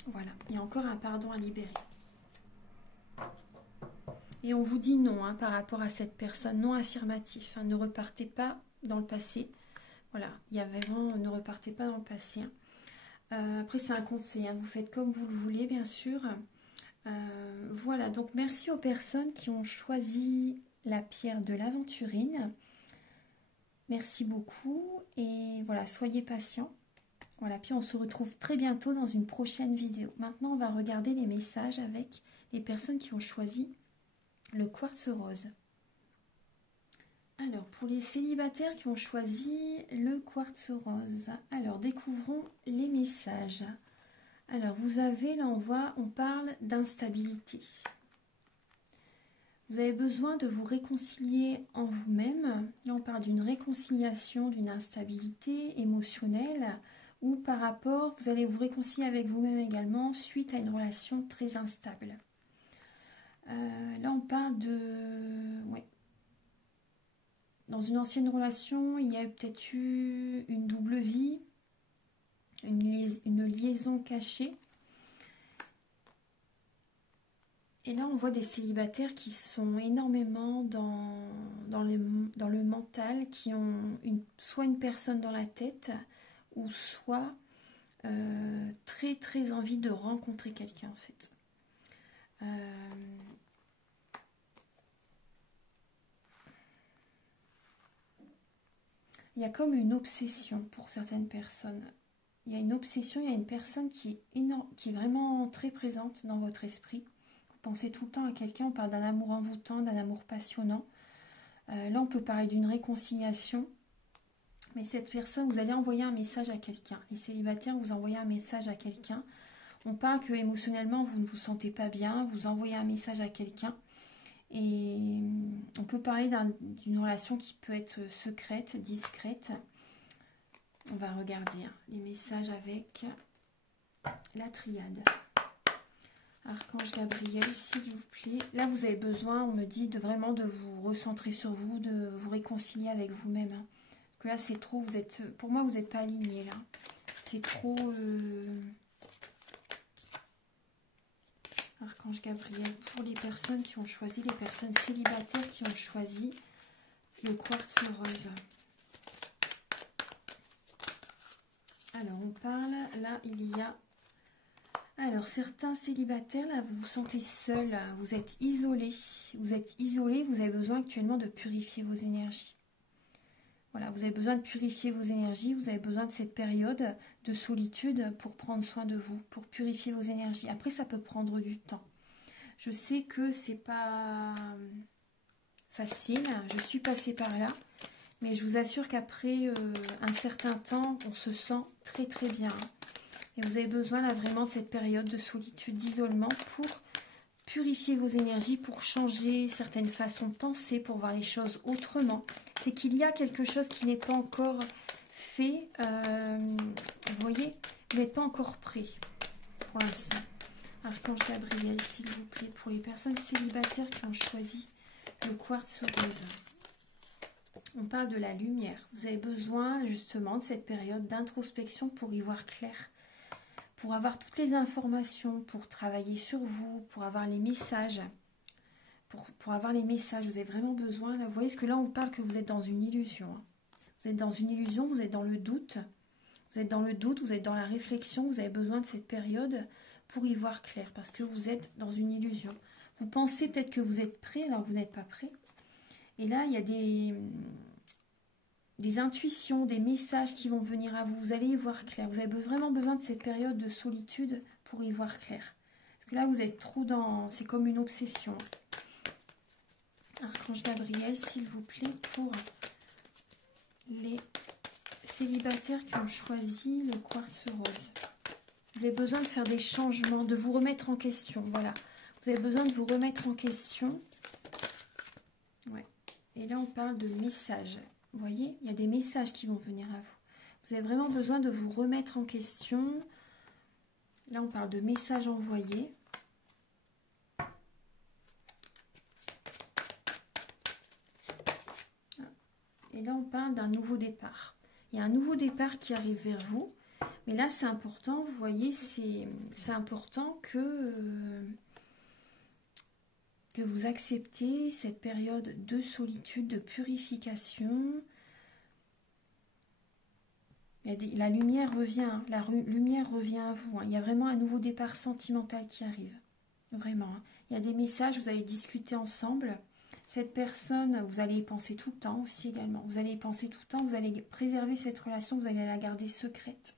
Voilà, il y a encore un pardon à libérer. Et on vous dit non hein, par rapport à cette personne, non affirmatif. Hein, ne repartez pas dans le passé. Voilà, il y a vraiment, ne repartez pas dans le passé. Hein. Après, c'est un conseil, hein, vous faites comme vous le voulez, bien sûr. Voilà, donc merci aux personnes qui ont choisi la pierre de l'aventurine. Merci beaucoup et voilà, soyez patients. Voilà, puis on se retrouve très bientôt dans une prochaine vidéo. Maintenant, on va regarder les messages avec les personnes qui ont choisi le quartz rose. Alors, pour les célibataires qui ont choisi le quartz rose, alors découvrons les messages. Alors, vous avez, là on parle d'instabilité. Vous avez besoin de vous réconcilier en vous-même. Là, on parle d'une réconciliation, d'une instabilité émotionnelle ou par rapport, vous allez vous réconcilier avec vous-même également suite à une relation très instable. Là, on parle de... Ouais. Dans une ancienne relation, il y a peut-être eu une double vie, une liaison cachée. Et là, on voit des célibataires qui sont énormément dans le mental, qui ont soit une personne dans la tête, ou soit très très envie de rencontrer quelqu'un en fait. Il y a comme une obsession pour certaines personnes. Il y a une obsession, il y a une personne qui est vraiment très présente dans votre esprit. Vous pensez tout le temps à quelqu'un, on parle d'un amour envoûtant, d'un amour passionnant. Là, on peut parler d'une réconciliation. Mais cette personne, vous allez envoyer un message à quelqu'un. Les célibataires, vous envoyez un message à quelqu'un. On parle que émotionnellement, vous ne vous sentez pas bien. Vous envoyez un message à quelqu'un. Et on peut parler d'une relation qui peut être secrète, discrète. On va regarder les messages avec la triade. Archange Gabriel, s'il vous plaît. Là, vous avez besoin, on me dit, vraiment de vous recentrer sur vous, de vous réconcilier avec vous-même. Parce que là, c'est trop, pour moi, vous n'êtes pas aligné là. C'est trop... Archange Gabriel, pour les personnes qui ont choisi, les personnes célibataires qui ont choisi le quartz rose. Alors, on parle, là, il y a... Alors, certains célibataires, là, vous vous sentez seul, vous êtes isolé. Vous êtes isolé, vous avez besoin actuellement de purifier vos énergies. Voilà, vous avez besoin de purifier vos énergies, vous avez besoin de cette période de solitude pour prendre soin de vous, pour purifier vos énergies. Après, ça peut prendre du temps. Je sais que c'est pas facile, je suis passée par là, mais je vous assure qu'après un certain temps, on se sent très très bien. Et vous avez besoin là vraiment de cette période de solitude, d'isolement pour purifier vos énergies, pour changer certaines façons de penser, pour voir les choses autrement. C'est qu'il y a quelque chose qui n'est pas encore fait. Vous voyez, vous n'êtes pas encore prêt pour l'instant. Archange Gabriel, s'il vous plaît, pour les personnes célibataires qui ont choisi le quartz rose. On parle de la lumière. Vous avez besoin justement de cette période d'introspection pour y voir clair. Pour avoir toutes les informations, pour travailler sur vous, pour avoir les messages. Pour avoir les messages, vous avez vraiment besoin. Là, vous voyez, parce que là, on parle que vous êtes dans une illusion. Vous êtes dans une illusion, vous êtes dans le doute. Vous êtes dans le doute, vous êtes dans la réflexion. Vous avez besoin de cette période pour y voir clair, parce que vous êtes dans une illusion. Vous pensez peut-être que vous êtes prêt, alors vous n'êtes pas prêt. Et là, il y a des intuitions, des messages qui vont venir à vous. Vous allez y voir clair. Vous avez vraiment besoin de cette période de solitude pour y voir clair. Parce que là, vous êtes trop dans... C'est comme une obsession. Archange Gabriel, s'il vous plaît, pour les célibataires qui ont choisi le quartz rose. Vous avez besoin de faire des changements, de vous remettre en question. Voilà. Vous avez besoin de vous remettre en question. Ouais. Et là, on parle de messages. Vous voyez, il y a des messages qui vont venir à vous. Vous avez vraiment besoin de vous remettre en question. Là, on parle de messages envoyés. Et là, on parle d'un nouveau départ. Il y a un nouveau départ qui arrive vers vous. Mais là, c'est important, vous voyez, c'est important que vous acceptiez cette période de solitude, de purification. La lumière revient, hein, la lumière revient à vous. Hein. Il y a vraiment un nouveau départ sentimental qui arrive. Vraiment. Hein. Il y a des messages, vous allez discuter ensemble. Cette personne, vous allez y penser tout le temps aussi également. Vous allez y penser tout le temps, vous allez préserver cette relation, vous allez la garder secrète.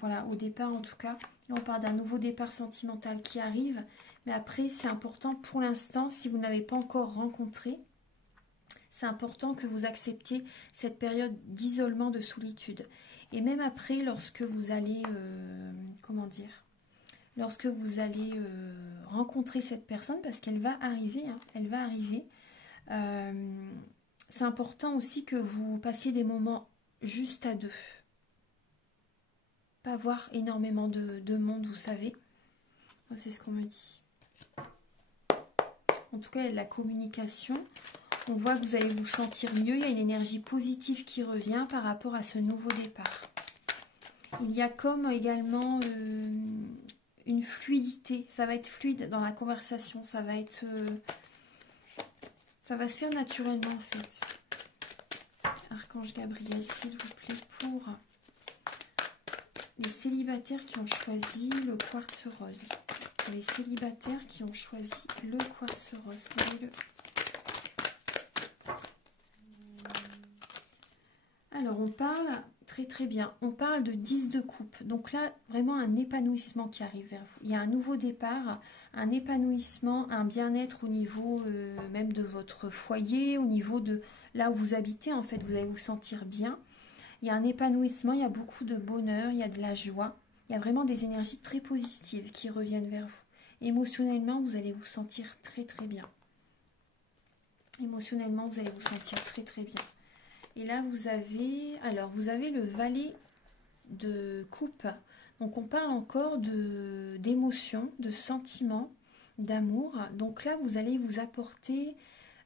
Voilà, au départ en tout cas. Là, on parle d'un nouveau départ sentimental qui arrive. Mais après, c'est important pour l'instant, si vous n'avez pas encore rencontré, c'est important que vous acceptiez cette période d'isolement, de solitude. Et même après, lorsque vous allez, lorsque vous allez rencontrer cette personne, parce qu'elle va arriver, hein, elle va arriver, c'est important aussi que vous passiez des moments juste à deux. Pas voir énormément de monde, vous savez. C'est ce qu'on me dit. En tout cas, il y a de la communication. On voit que vous allez vous sentir mieux. Il y a une énergie positive qui revient par rapport à ce nouveau départ. Il y a comme également une fluidité. Ça va être fluide dans la conversation. Ça va être... ça va se faire naturellement en fait. Archange Gabriel, s'il vous plaît, pour les célibataires qui ont choisi le quartz rose. Pour les célibataires qui ont choisi le quartz rose. Alors, on parle, très bien, on parle de 10 de coupe. Donc là, vraiment un épanouissement qui arrive vers vous. Il y a un nouveau départ, un épanouissement, un bien-être au niveau même de votre foyer, au niveau de là où vous habitez. En fait, vous allez vous sentir bien. Il y a un épanouissement, il y a beaucoup de bonheur, il y a de la joie. Il y a vraiment des énergies très positives qui reviennent vers vous. Émotionnellement, vous allez vous sentir très bien. Émotionnellement, vous allez vous sentir très bien. Et là, vous avez le valet de coupe. Donc, on parle encore d'émotions, de sentiments, d'amour. Donc là, vous allez vous apporter,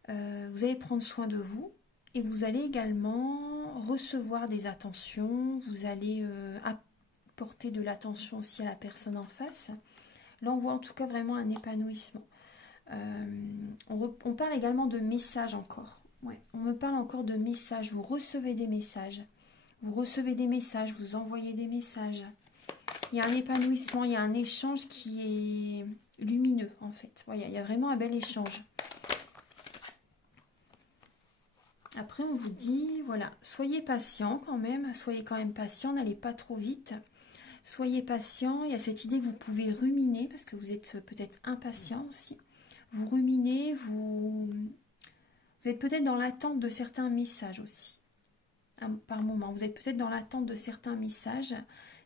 vous allez prendre soin de vous. Et vous allez également recevoir des attentions. Vous allez apporter de l'attention aussi à la personne en face. Là, on voit en tout cas vraiment un épanouissement. On parle également de messages encore. Ouais, on me parle encore de messages. Vous recevez des messages. Vous recevez des messages, vous envoyez des messages. Il y a un épanouissement, il y a un échange qui est lumineux en fait. Ouais, il y a vraiment un bel échange. Après, on vous dit, voilà, soyez patient quand même. Soyez quand même patient, n'allez pas trop vite. Soyez patient. Il y a cette idée que vous pouvez ruminer parce que vous êtes peut-être impatient aussi. Vous ruminez, vous êtes peut-être dans l'attente de certains messages aussi. Par moment, vous êtes peut-être dans l'attente de certains messages.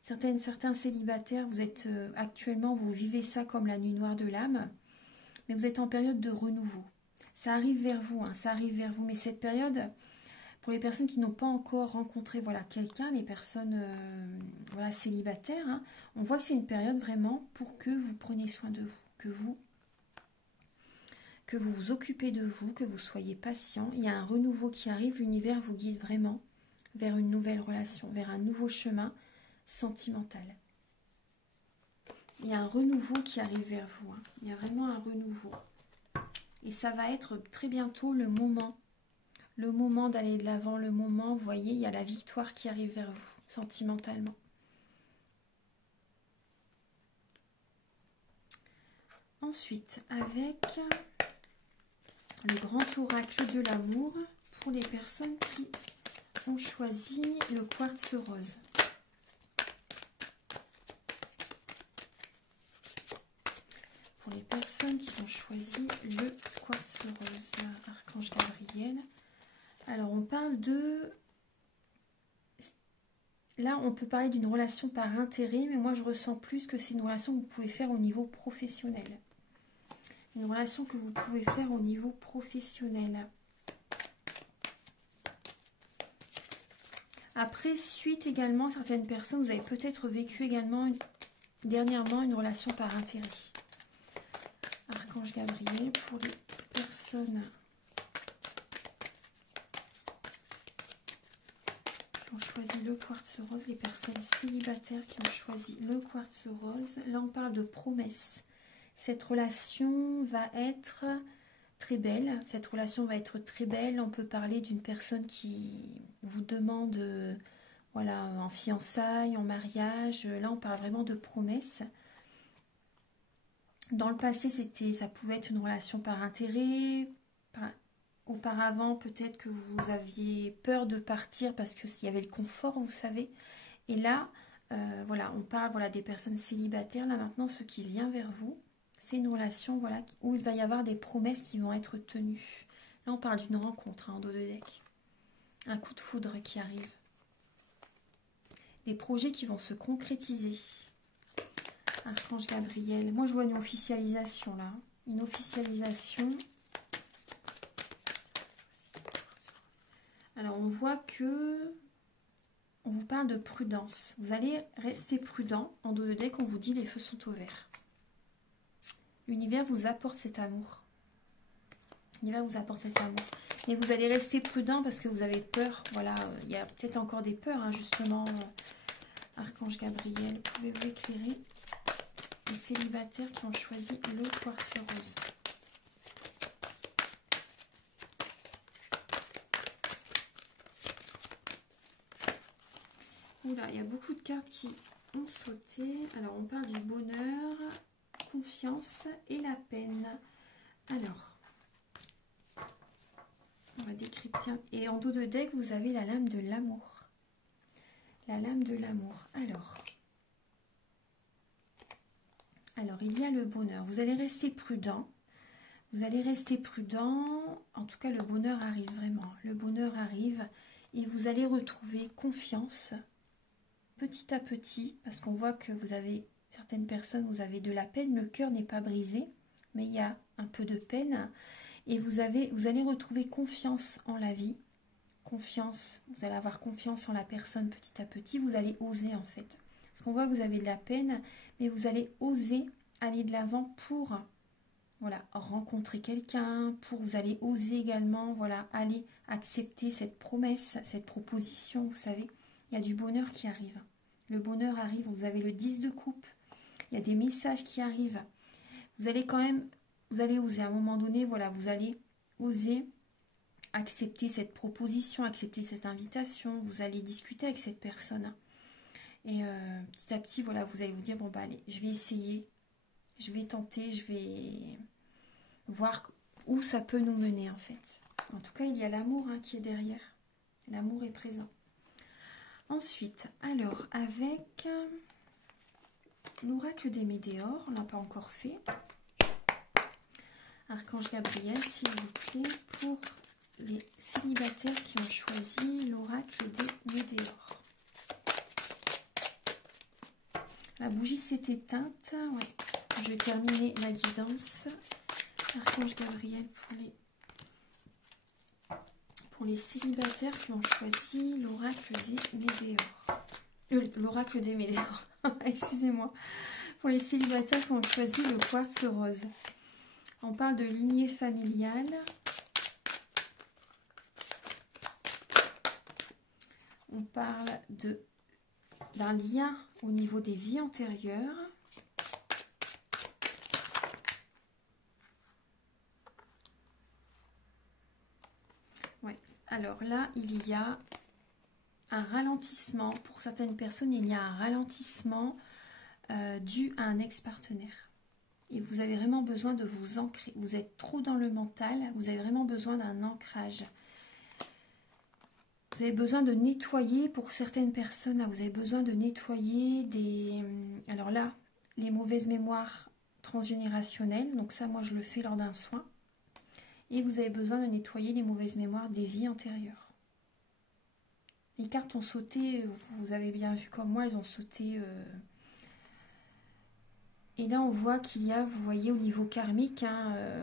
Certains célibataires, vous êtes actuellement, vous vivez ça comme la nuit noire de l'âme. Mais vous êtes en période de renouveau. Ça arrive vers vous, hein, ça arrive vers vous. Mais cette période, pour les personnes qui n'ont pas encore rencontré voilà, quelqu'un, les personnes voilà, célibataires, hein, on voit que c'est une période vraiment pour que vous preniez soin de vous, que vous vous occupez de vous, que vous soyez patient. Il y a un renouveau qui arrive, l'univers vous guide vraiment vers une nouvelle relation, vers un nouveau chemin sentimental. Il y a un renouveau qui arrive vers vous, hein. Il y a vraiment un renouveau. Et ça va être très bientôt le moment d'aller de l'avant, le moment, vous voyez, il y a la victoire qui arrive vers vous, sentimentalement. Ensuite, avec le grand oracle de l'amour pour les personnes qui ont choisi le quartz rose. Pour les personnes qui ont choisi le quartz rose, Archange Gabriel. Alors, on parle de... Là, on peut parler d'une relation par intérêt, mais moi, je ressens plus que c'est une relation que vous pouvez faire au niveau professionnel. Une relation que vous pouvez faire au niveau professionnel. Après, suite également, certaines personnes, vous avez peut-être vécu également dernièrement une relation par intérêt. Archange Gabriel, pour les personnes qui ont choisi le quartz rose, les personnes célibataires qui ont choisi le quartz rose. Là, on parle de promesses. Cette relation va être très belle. Cette relation va être très belle. On peut parler d'une personne qui vous demande voilà, en fiançailles, en mariage. Là, on parle vraiment de promesses. Dans le passé, ça pouvait être une relation par intérêt. Auparavant, peut-être que vous aviez peur de partir parce qu'il y avait le confort, vous savez. Et là, voilà, on parle voilà, des personnes célibataires. Là, maintenant, ce qui vient vers vous, c'est une relation voilà, où il va y avoir des promesses qui vont être tenues. Là, on parle d'une rencontre en dos de deck. Un coup de foudre qui arrive. Des projets qui vont se concrétiser. Archange Gabriel. Moi, je vois une officialisation là. Une officialisation. Alors, on voit que... On vous parle de prudence. Vous allez rester prudent. En dos de deck, on vous dit les feux sont au vert. L'univers vous apporte cet amour. L'univers vous apporte cet amour. Mais vous allez rester prudent parce que vous avez peur. Voilà, il y a peut-être encore des peurs, hein, justement. Archange Gabriel, pouvez-vous éclairer les célibataires qui ont choisi le quartz rose. Oula, il y a beaucoup de cartes qui ont sauté. Alors, on parle du bonheur, confiance et la peine. Alors, on va décrypter. Et en dos de deck, vous avez la lame de l'amour. La lame de l'amour. Alors, il y a le bonheur. Vous allez rester prudent. Vous allez rester prudent. En tout cas, le bonheur arrive vraiment. Le bonheur arrive et vous allez retrouver confiance petit à petit, parce qu'on voit que vous avez, certaines personnes, vous avez de la peine, le cœur n'est pas brisé, mais il y a un peu de peine, et vous allez retrouver confiance en la vie, confiance, vous allez avoir confiance en la personne petit à petit, vous allez oser en fait, parce qu'on voit que vous avez de la peine, mais vous allez oser aller de l'avant pour, voilà, rencontrer quelqu'un, vous allez oser également, voilà, aller accepter cette promesse, cette proposition, vous savez, il y a du bonheur qui arrive. Le bonheur arrive, vous avez le 10 de coupe, il y a des messages qui arrivent. Vous allez quand même, vous allez oser à un moment donné, voilà, vous allez oser accepter cette proposition, accepter cette invitation, vous allez discuter avec cette personne. Et petit à petit, voilà, vous allez vous dire, bon bah allez, je vais essayer, je vais tenter, je vais voir où ça peut nous mener en fait. En tout cas, il y a l'amour qui est derrière. L'amour est présent. Ensuite, alors, avec l'oracle des météores, on n'a pas encore fait. Archange Gabriel, s'il vous plaît, pour les célibataires qui ont choisi l'oracle des météores. La bougie s'est éteinte. Ouais. Je vais terminer la guidance. Archange Gabriel pour les célibataires qui ont choisi l'oracle des météores. L'oracle des météores, excusez-moi. Pour les célibataires qui ont choisi le quartz rose. On parle de lignée familiale. On parle d'un lien au niveau des vies antérieures. Ouais. Alors là, il y a un ralentissement. Pour certaines personnes, il y a un ralentissement dû à un ex-partenaire. Et vous avez vraiment besoin de vous ancrer. Vous êtes trop dans le mental. Vous avez vraiment besoin d'un ancrage. Vous avez besoin de nettoyer, pour certaines personnes, là, vous avez besoin de nettoyer des... Alors là, les mauvaises mémoires transgénérationnelles. Donc ça, moi, je le fais lors d'un soin. Et vous avez besoin de nettoyer les mauvaises mémoires des vies antérieures. Les cartes ont sauté, vous avez bien vu comme moi, elles ont sauté... Et là, on voit qu'il y a, vous voyez, au niveau karmique,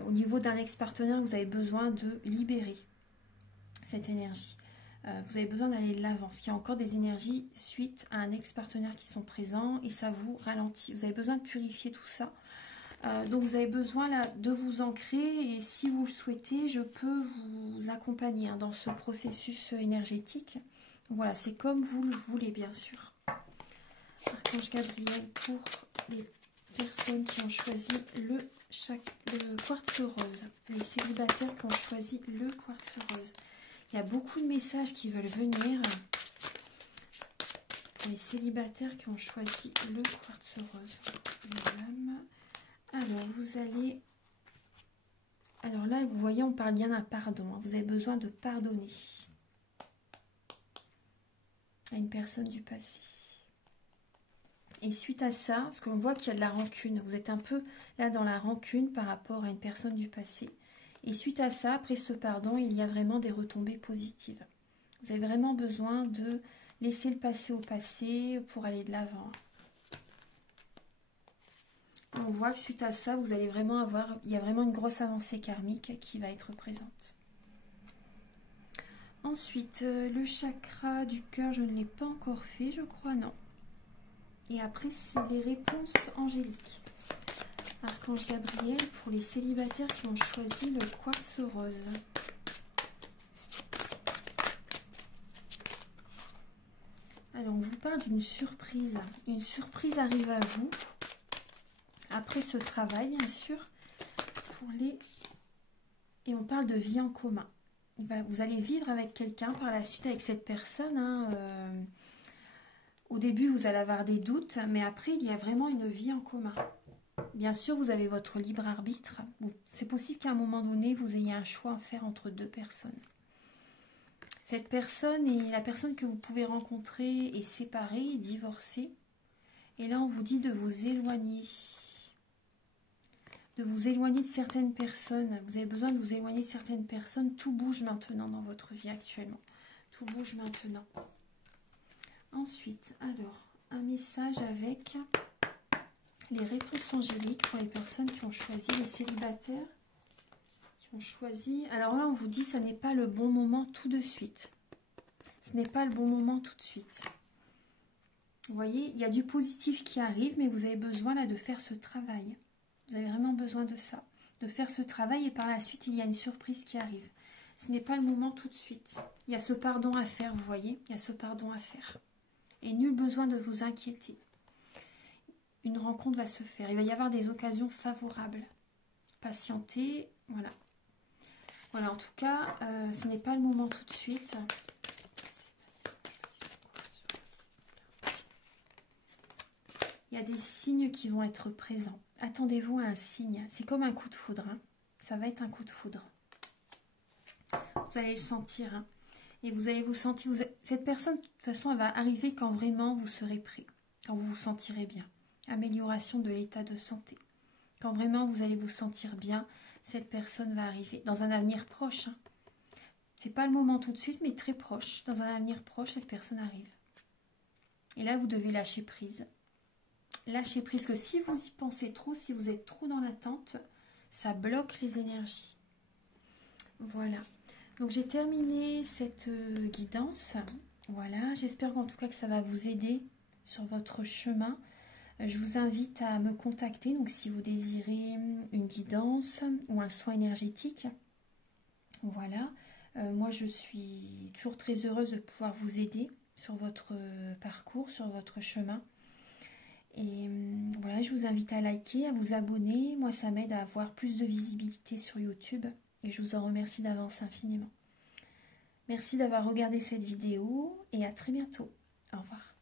au niveau d'un ex-partenaire, vous avez besoin de libérer cette énergie. Vous avez besoin d'aller de l'avant. Parce qu'il y a encore des énergies suite à un ex-partenaire qui sont présents et ça vous ralentit. Vous avez besoin de purifier tout ça. Donc, vous avez besoin là, de vous ancrer et si vous le souhaitez, je peux vous accompagner dans ce processus énergétique. Voilà, c'est comme vous le voulez, bien sûr. Archange Gabriel pour les personnes qui ont choisi le quartz rose, les célibataires qui ont choisi le quartz rose. Il y a beaucoup de messages qui veulent venir. Les célibataires qui ont choisi le quartz rose. Alors, vous allez... Alors là, vous voyez, on parle bien d'un pardon. Vous avez besoin de pardonner à une personne du passé. Et suite à ça, parce qu'on voit qu'il y a de la rancune, vous êtes un peu là dans la rancune par rapport à une personne du passé. Et suite à ça, après ce pardon, il y a vraiment des retombées positives. Vous avez vraiment besoin de laisser le passé au passé pour aller de l'avant. On voit que suite à ça, vous allez vraiment avoir, il y a vraiment une grosse avancée karmique qui va être présente. Ensuite, le chakra du cœur, je ne l'ai pas encore fait, je crois, non. Et après, c'est les réponses angéliques. Archange Gabriel pour les célibataires qui ont choisi le quartz rose. Alors, on vous parle d'une surprise. Une surprise arrive à vous. après ce travail, bien sûr, pour les... Et on parle de vie en commun. Vous allez vivre avec quelqu'un par la suite, avec cette personne. Hein, au début, vous allez avoir des doutes, mais après, il y a vraiment une vie en commun. Bien sûr, vous avez votre libre arbitre. C'est possible qu'à un moment donné, vous ayez un choix à faire entre deux personnes. Cette personne et la personne que vous pouvez rencontrer est séparée, est divorcée. Et là, on vous dit de vous éloigner. De vous éloigner de certaines personnes. Vous avez besoin de vous éloigner de certaines personnes. Tout bouge maintenant dans votre vie actuellement. Tout bouge maintenant. Ensuite, alors, un message avec les réponses angéliques pour les personnes qui ont choisi, les célibataires qui ont choisi. Alors là, on vous dit, ça n'est pas le bon moment tout de suite. Ce n'est pas le bon moment tout de suite. Vous voyez, il y a du positif qui arrive, mais vous avez besoin là de faire ce travail. Vous avez vraiment besoin de ça, de faire ce travail et par la suite, il y a une surprise qui arrive. Ce n'est pas le moment tout de suite. Il y a ce pardon à faire, vous voyez, il y a ce pardon à faire. Et nul besoin de vous inquiéter. Une rencontre va se faire. Il va y avoir des occasions favorables. Patientez, voilà. Voilà, en tout cas, ce n'est pas le moment tout de suite. Il y a des signes qui vont être présents. Attendez-vous à un signe. C'est comme un coup de foudre. Hein. Ça va être un coup de foudre. Vous allez le sentir. Hein. Et vous allez vous sentir... Cette personne, de toute façon, elle va arriver quand vraiment vous serez prêt. Quand vous vous sentirez bien. Amélioration de l'état de santé. Quand vraiment vous allez vous sentir bien, cette personne va arriver. Dans un avenir proche. Hein. C'est pas le moment tout de suite, mais très proche. Dans un avenir proche, cette personne arrive. Et là, vous devez lâcher prise. Lâchez prise, que si vous y pensez trop, si vous êtes trop dans l'attente, ça bloque les énergies. Voilà. Donc j'ai terminé cette guidance. Voilà. J'espère en tout cas que ça va vous aider sur votre chemin. Je vous invite à me contacter. Donc si vous désirez une guidance ou un soin énergétique. Voilà. Moi je suis toujours très heureuse de pouvoir vous aider sur votre parcours, sur votre chemin. Et voilà, je vous invite à liker, à vous abonner. Moi, ça m'aide à avoir plus de visibilité sur YouTube. Et je vous en remercie d'avance infiniment. Merci d'avoir regardé cette vidéo et à très bientôt. Au revoir.